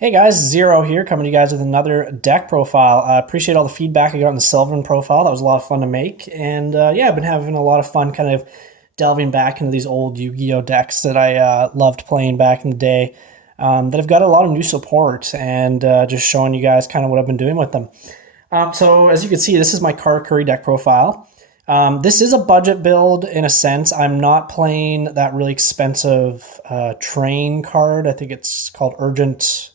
Hey guys, Zero here, coming to you guys with another deck profile. I appreciate all the feedback I got on the Sylvan profile. That was a lot of fun to make. And yeah, I've been having a lot of fun kind of delving back into these old Yu-Gi-Oh decks that I loved playing back in the day that have got a lot of new support and just showing you guys kind of what I've been doing with them. So as you can see, this is my Karakuri deck profile. This is a budget build in a sense. I'm not playing that really expensive train card. I think it's called urgent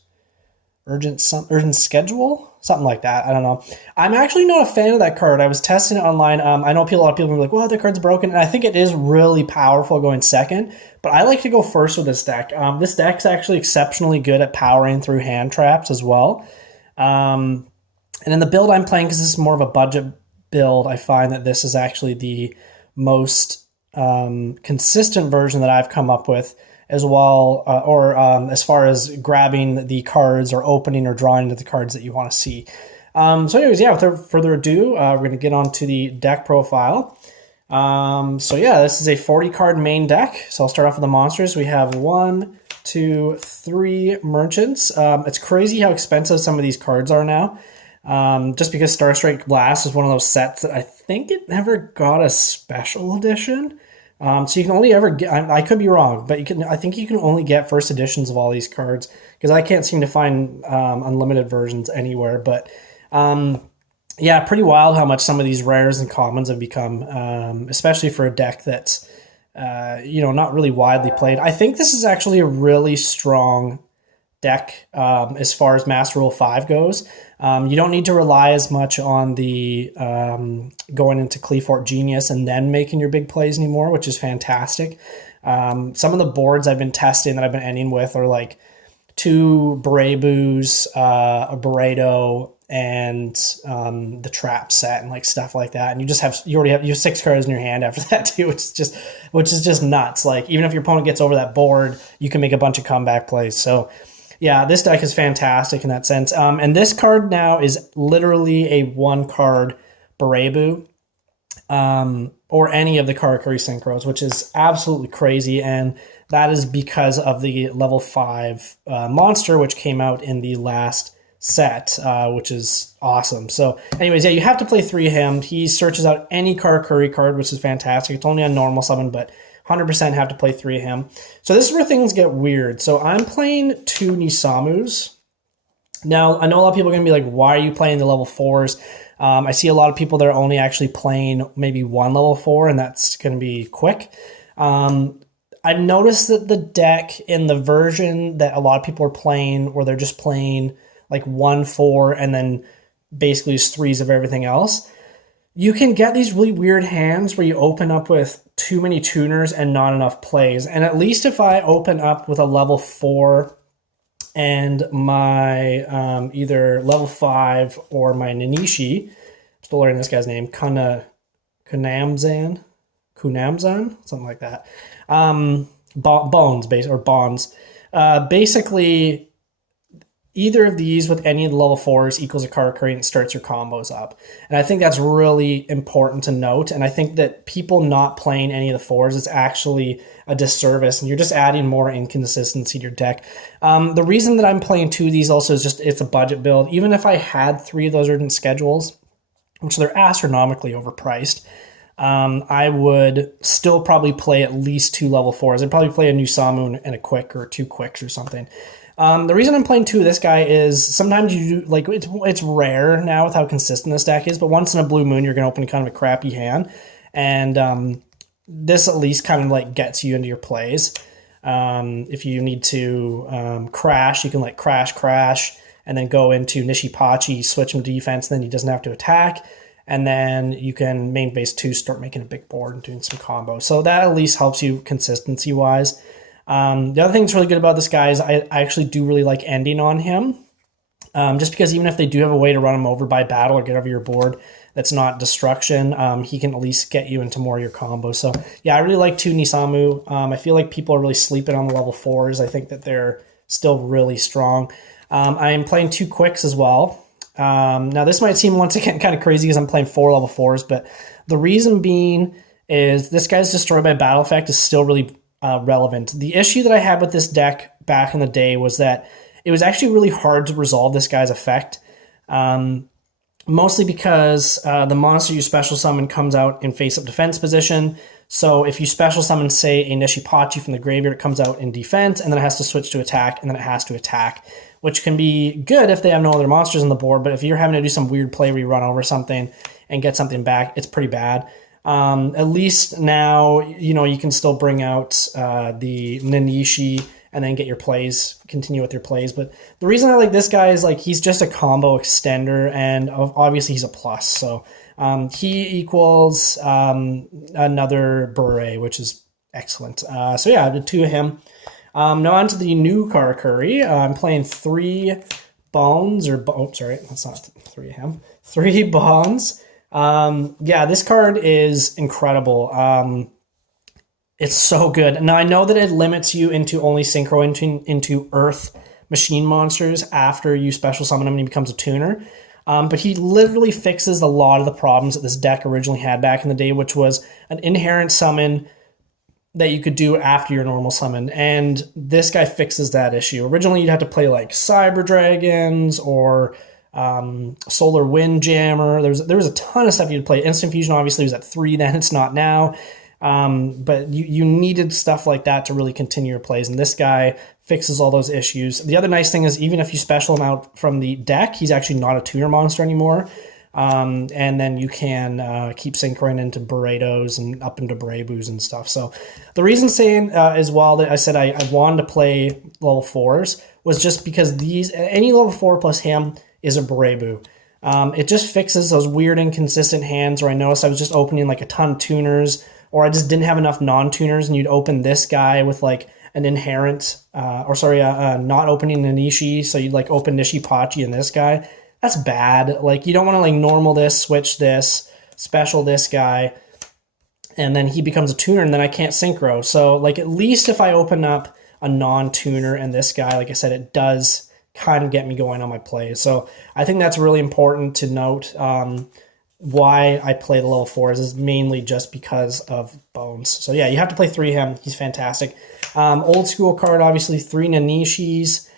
schedule, something like that. I don't know. I'm actually not a fan of that card. I was testing it online. I know a lot of people are like, well, the card's broken, and I think it is really powerful going second, but I like to go first with this deck. This deck's actually exceptionally good at powering through hand traps as well. And in the build I'm playing, because this is more of a budget build, I find that this is actually the most consistent version that I've come up with as well, as far as grabbing the cards or opening or drawing into the cards that you want to see. So anyways, yeah, without further ado, we're going to get on to the deck profile. So yeah, this is a 40 card main deck. So I'll start off with the monsters. We have 1, 2, 3 merchants. It's crazy how expensive some of these cards are now. Just because Star Strike Blast is one of those sets that I think it never got a special edition. So you can only ever get, I could be wrong, but I think you can only get first editions of all these cards, because I can't seem to find unlimited versions anywhere. But yeah, pretty wild how much some of these rares and commons have become, especially for a deck that's not really widely played. I think this is actually a really strong deck as far as Master Rule 5 goes. You don't need to rely as much on the going into Cleafort Genius and then making your big plays anymore, which is fantastic. Some of the boards I've been testing that I've been ending with are like 2 Brabus, a Barredo, and the trap set and like stuff like that. And you already have 6 cards in your hand after that too, which is just nuts. Like, even if your opponent gets over that board, you can make a bunch of comeback plays. So yeah, this deck is fantastic in that sense. And this card now is literally a 1-card Barebu, or any of the Karakuri Synchros, which is absolutely crazy. And that is because of the level 5 monster, which came out in the last set, which is awesome. So anyways, yeah, you have to play 3 of him. He searches out any Karakuri card, which is fantastic. It's only on normal summon, but 100% have to play 3 of him. So this is where things get weird. So I'm playing 2 Nisamus. Now, I know a lot of people are going to be like, why are you playing the level 4s? I see a lot of people that are only actually playing maybe 1 level 4, and that's going to be quick. I've noticed that the deck in the version that a lot of people are playing, where they're just playing like 1, 4, and then basically just 3s of everything else, you can get these really weird hands where you open up with too many tuners and not enough plays. And at least if I open up with a level 4 and my either level 5 or my Nanishi, I'm still learning this guy's name, Kunamzan, something like that. Bonds. Basically, either of these with any of the level 4s equals a Karakuri and it starts your combos up. And I think that's really important to note. And I think that people not playing any of the 4s is actually a disservice, and you're just adding more inconsistency to your deck. The reason that I'm playing 2 of these also is just it's a budget build. Even if I had 3 of those urgent schedules, which they're astronomically overpriced, I would still probably play at least 2 level 4s. I'd probably play a new Samu and a quick or 2 quicks or something. The reason I'm playing 2 of this guy is sometimes you do, like, it's rare now with how consistent this deck is, but once in a blue moon, you're going to open kind of a crappy hand. And this at least kind of like gets you into your plays. If you need to crash, you can like crash, and then go into Nishipachi, switch him to defense, and then he doesn't have to attack. And then you can main base 2, start making a big board and doing some combos. So that at least helps you consistency-wise. The other thing that's really good about this guy is I actually do really like ending on him. Just because even if they do have a way to run him over by battle or get over your board that's not destruction, he can at least get you into more of your combos. So yeah, I really like 2 Nisamu. I feel like people are really sleeping on the level 4s. I think that they're still really strong. I am playing 2 quicks as well. Now this might seem once again kind of crazy because I'm playing 4 level 4s, but the reason being is this guy's destroyed by battle effect is still really relevant. The issue that I had with this deck back in the day was that it was actually really hard to resolve this guy's effect. Mostly because the monster you special summon comes out in face-up defense position. So if you special summon, say, a Nishipachi from the graveyard, it comes out in defense, and then it has to switch to attack, and then it has to attack, which can be good if they have no other monsters on the board, but if you're having to do some weird play where you run over something and get something back, it's pretty bad. At least now, you can still bring out the Nanishi and then get your plays, continue with your plays. But the reason I like this guy is he's just a combo extender, and obviously he's a plus. So he equals another Bure, which is excellent. So yeah, the 2 of him. Now on to the new Karakuri. I'm playing 3 Bones, sorry, that's not 3 of him. 3 Bones. Yeah, this card is incredible. It's so good. Now, I know that it limits you into only synchro into Earth machine monsters after you special summon him and he becomes a tuner. But he literally fixes a lot of the problems that this deck originally had back in the day, which was an inherent summon that you could do after your normal summon. And this guy fixes that issue. Originally, you'd have to play Cyber Dragons or Solar Windjammer. There was a ton of stuff you'd play. Instant Fusion obviously was at 3 then. It's not now. But you needed stuff like that to really continue your plays, and this guy fixes all those issues. The other nice thing is even if you special him out from the deck, he's actually not a tuner monster anymore, and then you can keep synchroing into Burritos and up into Brabus and stuff. So the reason saying as well that I said I wanted to play level 4s was just because any level 4 plus him is a Brabu. It just fixes those weird inconsistent hands where I noticed I was just opening a ton of tuners, or I just didn't have enough non-tuners, and you'd open this guy with an inherent, not opening an Nishi, so you'd open Nishipachi and this guy. That's bad. You don't want to normal this, switch this, special this guy, and then he becomes a tuner, and then I can't synchro. So at least if I open up a non-tuner and this guy, like I said, it does kind of get me going on my plays. So I think that's really important to note. Why I play the level 4s is mainly just because of Bones. So yeah, you have to play 3 of him. He's fantastic. Old school card, obviously 3 Nanishis.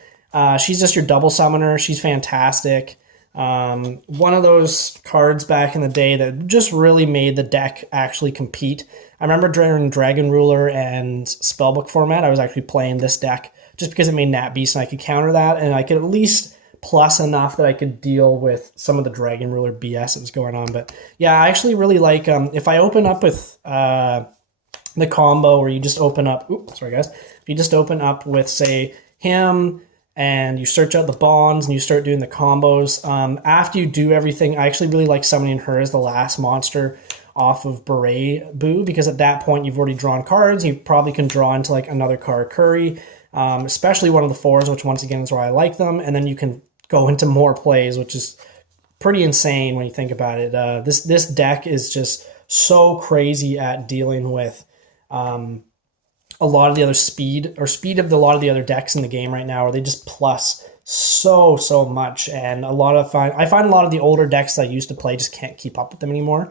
She's just your double summoner. She's fantastic. One of those cards back in the day that just really made the deck actually compete. I remember during Dragon Ruler and Spellbook format, I was actually playing this deck just because it made Nat Beast and I could counter that, and I could at least plus enough that I could deal with some of the Dragon Ruler BS that was going on. But yeah, I actually really like if I open up with the combo where you just open up, if you just open up with, say, him and you search out the bonds and you start doing the combos, after you do everything, I actually really like summoning her as the last monster off of Beret Boo, because at that point you've already drawn cards. You probably can draw into another Karakuri, especially one of the 4s, which once again is where I like them, and then you can go into more plays, which is pretty insane when you think about it. This deck is just so crazy at dealing with a lot of the other speed of a lot of the other decks in the game right now, where they just plus so much, and I find a lot of the older decks that I used to play just can't keep up with them anymore.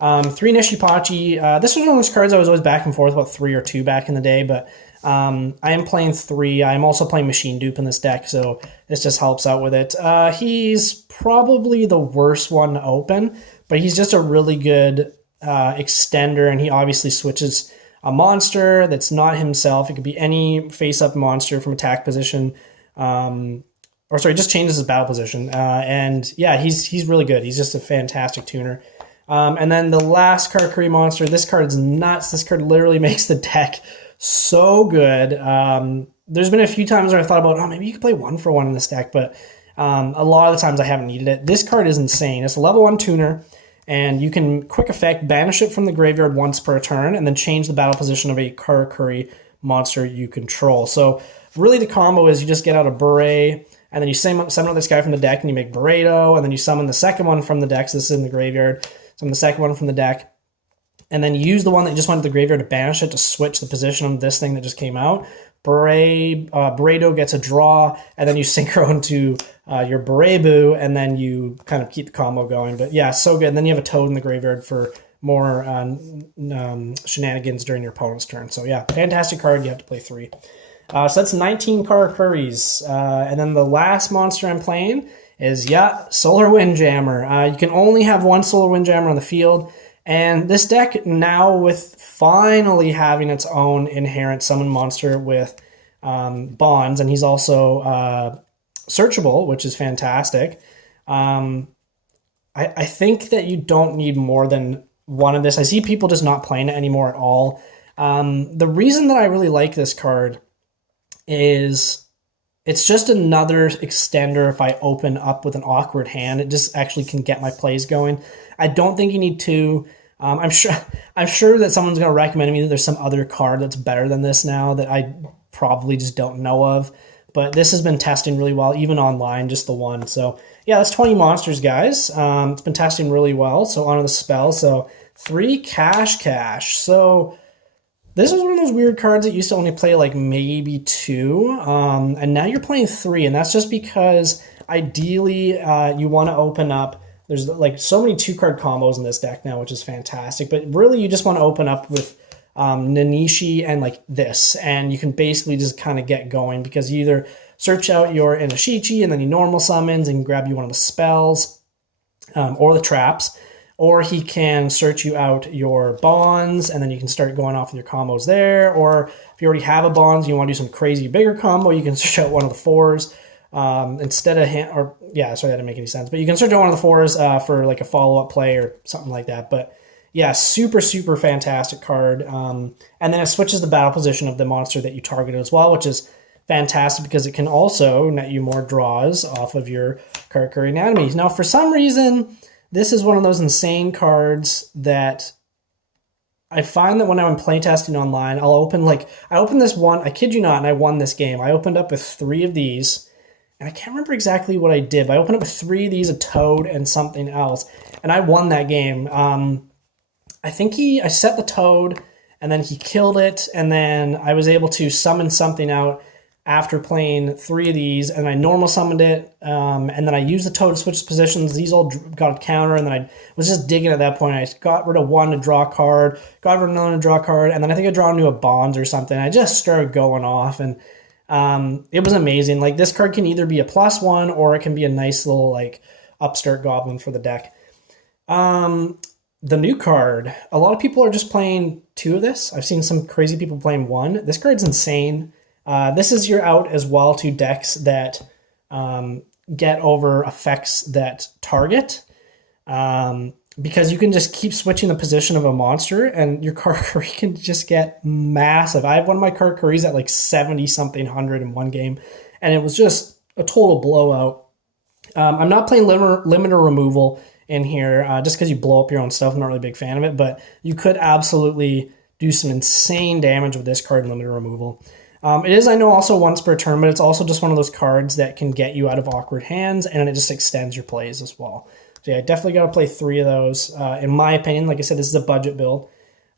3 Nishipachi. This was one of those cards I was always back and forth about 3 or 2 back in the day, but I am playing 3. I'm also playing Machine Dupe in this deck, so this just helps out with it. He's probably the worst one to open, but he's just a really good extender, and he obviously switches a monster that's not himself. It could be any face-up monster from attack position, just changes his battle position. And yeah, he's really good. He's just a fantastic tuner. And then the last Karakuri monster, this card is nuts. This card literally makes the deck so good. There's been a few times where I thought about, maybe you could play 1-for-1 in this deck, but a lot of the times I haven't needed it. This card is insane. It's a level 1 tuner, and you can quick effect banish it from the graveyard once per turn, and then change the battle position of a Karakuri monster you control. So really the combo is you just get out a Bure, and then you summon out this guy from the deck, and you make Burrito, and then you summon the second one from the deck. So this is in the graveyard. Summon the second one from the deck, and then you use the one that just went to the graveyard to banish it to switch the position of this thing that just came out. Burrito gets a draw, and then you synchro into your Burebu, and then you kind of keep the combo going. But yeah, so good. And then you have a Toad in the graveyard for more shenanigans during your opponent's turn. So yeah, fantastic card. You have to play 3. So that's 19 Karakuris. And then the last monster I'm playing is, Solar Windjammer. You can only have one Solar Windjammer on the field. And this deck now, with finally having its own inherent summon monster with bonds, and he's also searchable, which is fantastic. I think that you don't need more than one of this. I see people just not playing it anymore at all. The reason that I really like this card is it's just another extender. If I open up with an awkward hand, it just actually can get my plays going. I don't think you need two. I'm sure that someone's going to recommend me that there's some other card that's better than this now that I probably just don't know of. But this has been testing really well, even online, just the one. So yeah, that's 20 monsters, guys. It's been testing really well. So on to the spell. So 3 cash. So this was one of those weird cards that used to only play like maybe 2. And now you're playing 3. And that's just because ideally you want to open up. There's like so many 2-card combos in this deck now, which is fantastic. But really you just want to open up with Nanishi and like this, and you can basically just kind of get going because you either search out your Inoshichi and then he normal summons and grab you one of the spells or the traps, or he can search you out your bonds and then you can start going off with your combos there. Or if you already have a bonds, you want to do some crazy bigger combo, you can search out one of the 4s instead of sorry, that didn't make any sense, but you can search out one of the 4s for like a follow-up play or something like that. But yeah, super, super fantastic card. And then it switches the battle position of the monster that you targeted as well, which is fantastic because it can also net you more draws off of your Karakuri Anatomy. Now, for some reason, this is one of those insane cards that I find that when I'm playtesting online, I open this one, I kid you not, and I won this game. I opened up with 3 of these, and I can't remember exactly what I did, but I opened up with 3 of these, a toad and something else, and I won that game. I think I set the toad, and then he killed it, and then I was able to summon something out after playing 3 of these, and I normal summoned it, and then I used the toad to switch positions. These all got a counter, and then I was just digging at that point. I got rid of one to draw a card, got rid of another to draw a card, and then I think I draw into a bonds or something. I just started going off, and it was amazing. Like, this card can either be a +1, or it can be a nice little, like, upstart goblin for the deck. The new card, a lot of people are just playing 2 of this. I've seen some crazy people playing 1. This card's insane. This is your out as well to decks that get over effects that target. Because you can just keep switching the position of a monster and your Karakuri can just get massive. I have one of my Karakuris at like 70-something hundred in one game, and it was just a total blowout. I'm not playing limiter removal in here just because you blow up your own stuff. I'm not really a big fan of it, but you could absolutely do some insane damage with this card in limiter removal. It is, I know, also once per turn, but it's also just one of those cards that can get you out of awkward hands, and it just extends your plays as well. So yeah, definitely got to play 3 of those. In my opinion, like I said, this is a budget build.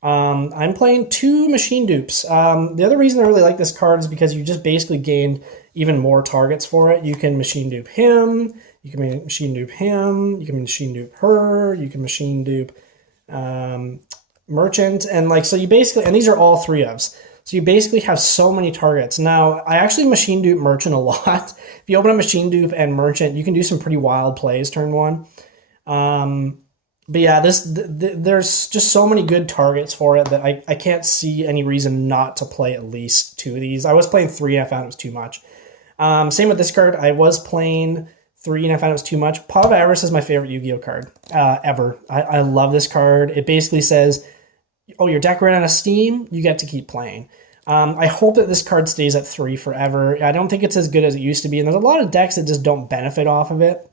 I'm playing 2 machine dupes. The other reason I really like this card is because you just basically gained even more targets for it. You can machine dupe him, you can machine dupe him, you can machine dupe her, you can machine dupe merchant, and like, so you basically, and these are all 3 ofs. So you basically have so many targets. Now, I actually machine dupe merchant a lot. If you open a machine dupe and merchant, you can do some pretty wild plays turn 1. But yeah, there's just so many good targets for it that I can't see any reason not to play at least 2 of these. I was playing 3 and I found it was too much. Same with this card. I was playing 3 and I found it was too much. Pot of Avarice is my favorite Yu-Gi-Oh card ever. I love this card. It basically says, oh, your deck ran out of steam, you get to keep playing. I hope that this card stays at 3 forever. I don't think it's as good as it used to be, and there's a lot of decks that just don't benefit off of it.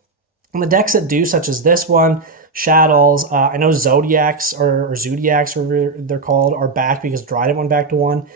And the decks that do, such as this one, Shadows, I know Zodiacs or Zodiacs, whatever they're called, are back because Dryden went back to 1.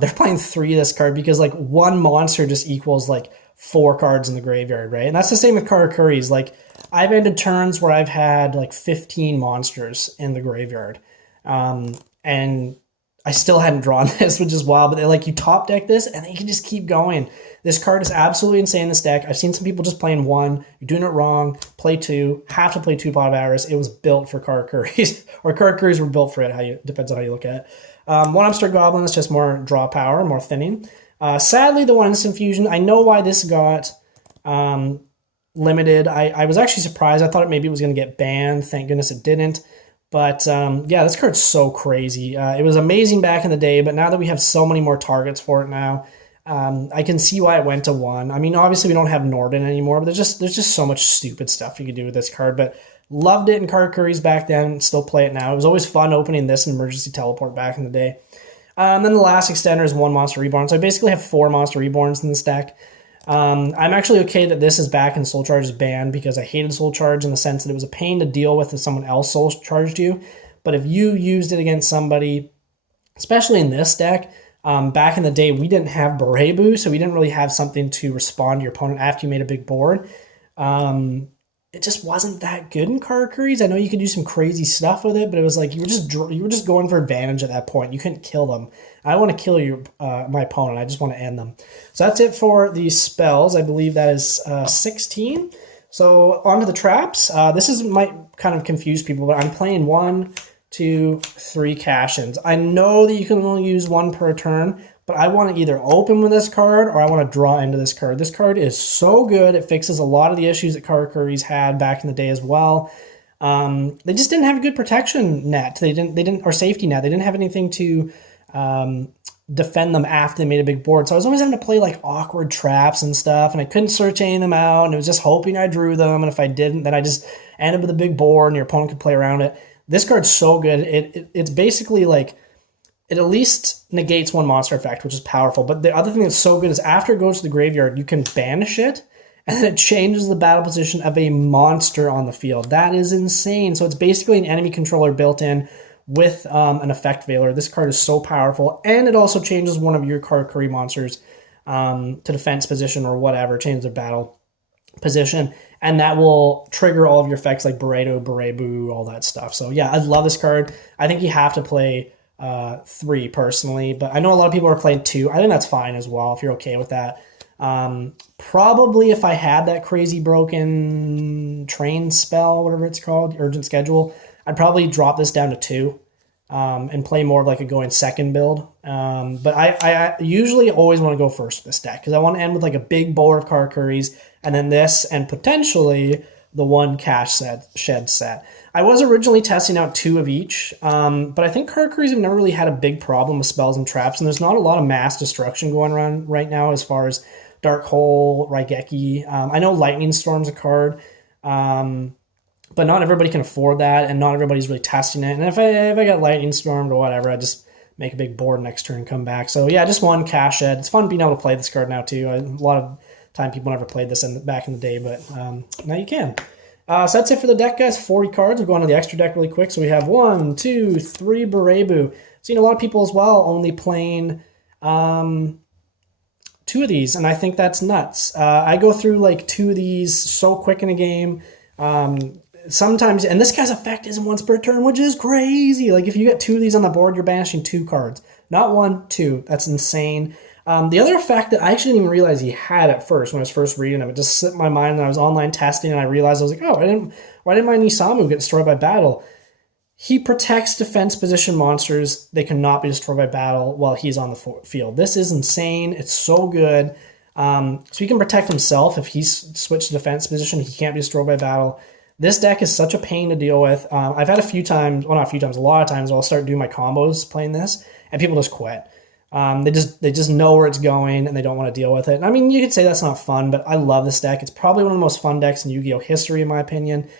They're playing 3 of this card because like 1 monster just equals like 4 cards in the graveyard, right? And that's the same with Karakuris. Like, I've ended turns where I've had like 15 monsters in the graveyard. And I still hadn't drawn this, which is wild, but you top deck this and then you can just keep going. This card is absolutely insane in this deck. I've seen some people just playing 1. You're doing it wrong. Play 2. Have to play 2 Pot of Avarice. It was built for Karakuris, or Karakuris were built for it. Depends on how you look at it. 1 Upstart Goblin is just more draw power, more thinning. Sadly, the one instant fusion, I know why this got limited. I was actually surprised. I thought maybe it was going to get banned. Thank goodness it didn't. But yeah, this card's so crazy. It was amazing back in the day, but now that we have so many more targets for it now, I can see why it went to 1. I mean, obviously we don't have Norden anymore, but there's just so much stupid stuff you could do with this card. But loved it in Karakuris back then. Still play it now. It was always fun opening this in Emergency Teleport back in the day. Then the last extender is 1 Monster Reborn. So I basically have 4 Monster Reborns in this deck. I'm actually okay that this is back and Soul Charge is banned because I hated Soul Charge in the sense that it was a pain to deal with if someone else Soul Charged you. But if you used it against somebody, especially in this deck, back in the day, we didn't have Berebu, so we didn't really have something to respond to your opponent after you made a big board. It just wasn't that good in Karakuris. I know you could do some crazy stuff with it, but it was like you were just going for advantage at that point. You couldn't kill them. I don't want to kill my opponent. I just want to end them. So that's it for these spells. I believe that is 16. So on to the traps. Might kind of confuse people, but I'm playing 1, 2, 3 cash-ins. I know that you can only use 1 per turn, but I want to either open with this card or I want to draw into this card. This card is so good. It fixes a lot of the issues that Karakuris had back in the day as well. They just didn't have a good protection net. They didn't or safety net. They didn't have anything to defend them after they made a big board. So I was always having to play like awkward traps and stuff, and I couldn't search any of them out, and it was just hoping I drew them, and if I didn't, then I just ended up with a big board and your opponent could play around it. This card's so good. It's basically like, it at least negates 1 monster effect, which is powerful. But the other thing that's so good is after it goes to the graveyard, you can banish it, and then it changes the battle position of a monster on the field. That is insane. So it's basically an enemy controller built in with an effect veiler. This card is so powerful, and it also changes one of your Karakuri monsters to defense position or whatever, changes their battle position, and that will trigger all of your effects like Beredo, Berebu, all that stuff. So yeah, I love this card. I think you have to play 3 personally, but I know a lot of people are playing 2. I think that's fine as well if you're okay with that. Probably if I had that crazy broken train spell, whatever it's called, urgent schedule, I'd probably drop this down to 2 and play more of like a going second build. But I usually always want to go first with this deck because I want to end with like a big board of Karakuris and then this and potentially the 1 cash shed set. I was originally testing out 2 of each, but I think Karakuris have never really had a big problem with spells and traps, and there's not a lot of mass destruction going around right now as far as Dark Hole, Raigeki. I know Lightning Storm's a card, but not everybody can afford that, and not everybody's really testing it. And if I got Lightning Stormed or whatever, I just make a big board next turn and come back. So yeah, just 1 cash shed. It's fun being able to play this card now too. A lot of time people never played this back in the day, but now you can. So that's it for the deck, guys. 40 cards. We'll go on to the extra deck really quick. So we have 1, 2, 3 Berebu. Seen a lot of people as well only playing 2 of these, and I think that's nuts. I go through like 2 of these so quick in a game. Sometimes, and this guy's effect isn't once per turn, which is crazy. Like if you get 2 of these on the board, you're banishing 2 cards. Not 1, 2. That's insane. The other effect that I actually didn't even realize he had at first when I was first reading him, it just slipped my mind, and I was online testing, and I realized I was like, oh, why didn't my Nisamu get destroyed by battle? He protects defense position monsters. They cannot be destroyed by battle while he's on the field. This is insane. It's so good. So he can protect himself. If he's switched to defense position, he can't be destroyed by battle. This deck is such a pain to deal with. I've had a lot of times I'll start doing my combos playing this, and people just quit. They just know where it's going, and they don't want to deal with it. I mean, you could say that's not fun, but I love this deck. It's probably one of the most fun decks in Yu-Gi-Oh! History, in my opinion,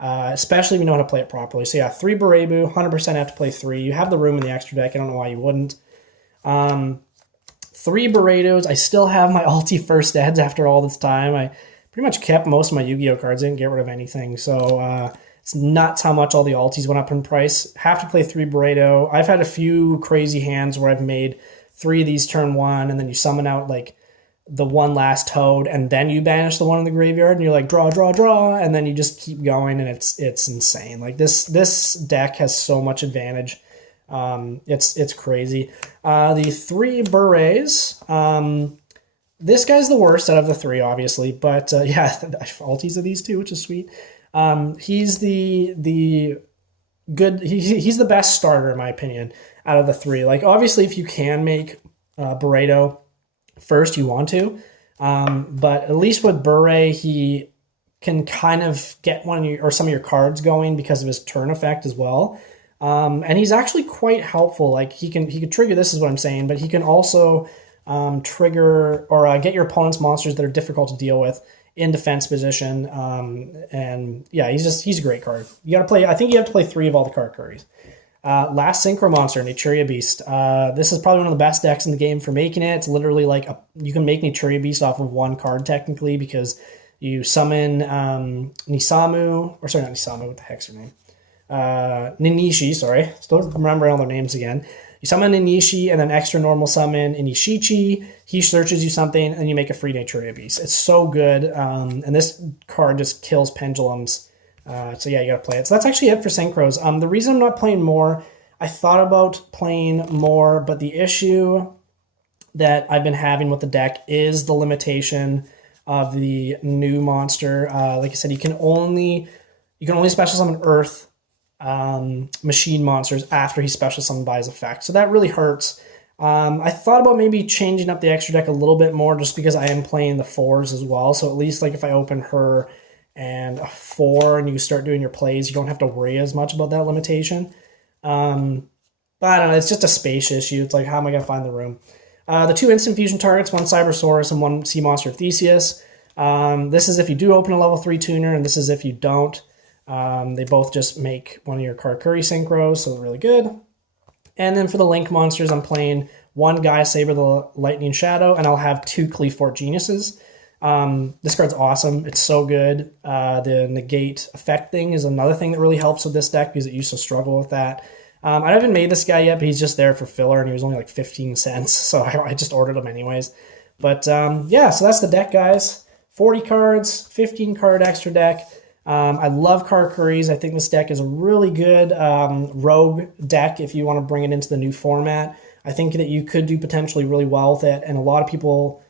especially if you know how to play it properly. So yeah, 3 Berebu, 100% have to play 3. You have the room in the extra deck. I don't know why you wouldn't. 3 Beredos. I still have my ulti first eds after all this time. I pretty much kept most of my Yu-Gi-Oh! Cards. I didn't get rid of anything. So it's nuts how much all the altis went up in price. Have to play 3 Beredo. I've had a few crazy hands where I've made 3 of these turn 1, and then you summon out like the 1 last Toad, and then you banish the 1 in the graveyard, and you're like draw, draw, draw, and then you just keep going, and it's insane. Like this deck has so much advantage. It's crazy. The 3 Berets. This guy's the worst out of the 3, obviously, but yeah, altis of these 2, which is sweet. He's the good. He's the best starter in my opinion out of the 3. Like obviously, if you can make Beredo first, you want to. But at least with Bure, he can kind of get one of your, or some of your cards going because of his turn effect as well. And he's actually quite helpful. Like he could trigger this is what I'm saying, but he can also trigger or get your opponent's monsters that are difficult to deal with in defense position. And yeah, he's a great card. You got to play. I think you have to play 3 of all the Karakuris. Last Synchro Monster, Naturia Beast. This is probably one of the best decks in the game for making it. It's literally like you can make Naturia Beast off of 1 card technically because you summon Nisamu, or sorry, not Nisamu, what the heck's her name? Ninishi, sorry. Still remembering all their names again. You summon Ninishi and then extra normal summon Inishichi. He searches you something and you make a free Naturia Beast. It's so good. And this card just kills pendulums. So yeah, you gotta play it. So that's actually it for Synchros. The reason I'm not playing more, I thought about playing more, but the issue that I've been having with the deck is the limitation of the new monster. Like I said, you can only special summon Earth machine monsters after he's special summoned by his effect. So that really hurts. I thought about maybe changing up the extra deck a little bit more just because I am playing the 4s as well. So at least like if I open her and a 4 and you start doing your plays, you don't have to worry as much about that limitation. But I don't know, it's just a space issue. It's like, how am I going to find the room? The 2 instant fusion targets, 1 Cybersaurus and 1 Sea Monster of Theseus. This is if you do open a level 3 tuner, and this is if you don't. They both just make one of your Karakuri synchros, so really good. And then for the Link monsters, I'm playing 1 Gaia Saber, the Lightning Shadow, and I'll have 2 Cleafort Geniuses. This card's awesome. It's so good. The negate effect thing is another thing that really helps with this deck because it used to struggle with that. I haven't made this guy yet, but he's just there for filler, and he was only like 15 cents, so I just ordered him anyways. But yeah, so that's the deck, guys. 40 cards, 15 card extra deck. I love Karakuris. I think this deck is a really good rogue deck if you want to bring it into the new format. I think that you could do potentially really well with it, and a lot of people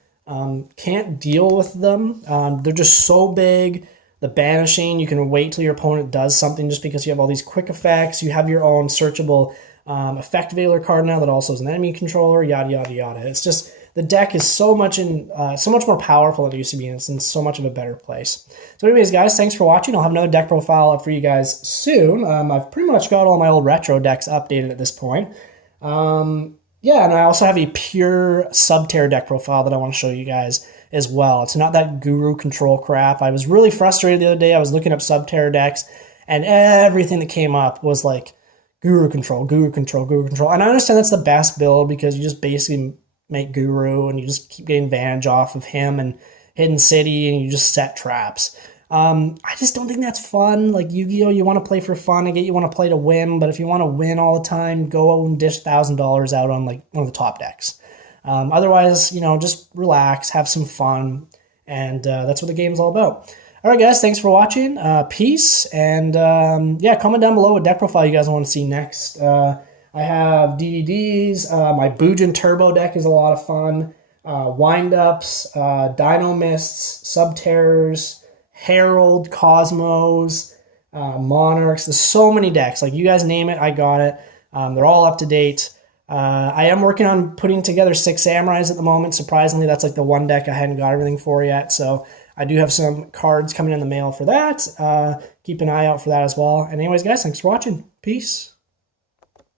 can't deal with them. They're just so big. The banishing, you can wait till your opponent does something just because you have all these quick effects. You have your own searchable effect veiler card now that also is an enemy controller, yada, yada, yada. It's just, the deck is so much more powerful than it used to be, and it's in so much of a better place. So anyways, guys, thanks for watching. I'll have another deck profile up for you guys soon. I've pretty much got all my old retro decks updated at this point. Yeah, and I also have a pure Subterra deck profile that I want to show you guys as well. It's not that guru control crap. I was really frustrated the other day. I was looking up Subterra decks, and everything that came up was like guru control, guru control, guru control. And I understand that's the best build because you just basically make guru and you just keep getting advantage off of him and Hidden City and you just set traps. I just don't think that's fun. Like Yu-Gi-Oh, you want to play for fun. I get you want to play to win, but if you want to win all the time, go and dish $1,000 out on like one of the top decks. Otherwise, you know, just relax, have some fun, and that's what the game's all about. All right, guys, thanks for watching. Peace, and yeah, comment down below what deck profile you guys want to see next. I have DVDs. My Bujin Turbo deck is a lot of fun. Wind-ups, Dino Mists, Subterrors, Herald, Cosmos, Monarchs. There's so many decks. Like, you guys name it, I got it. They're all up to date. I am working on putting together 6 Samurais at the moment. Surprisingly, that's like the one deck I hadn't got everything for yet. So I do have some cards coming in the mail for that. Keep an eye out for that as well. And anyways, guys, thanks for watching. Peace.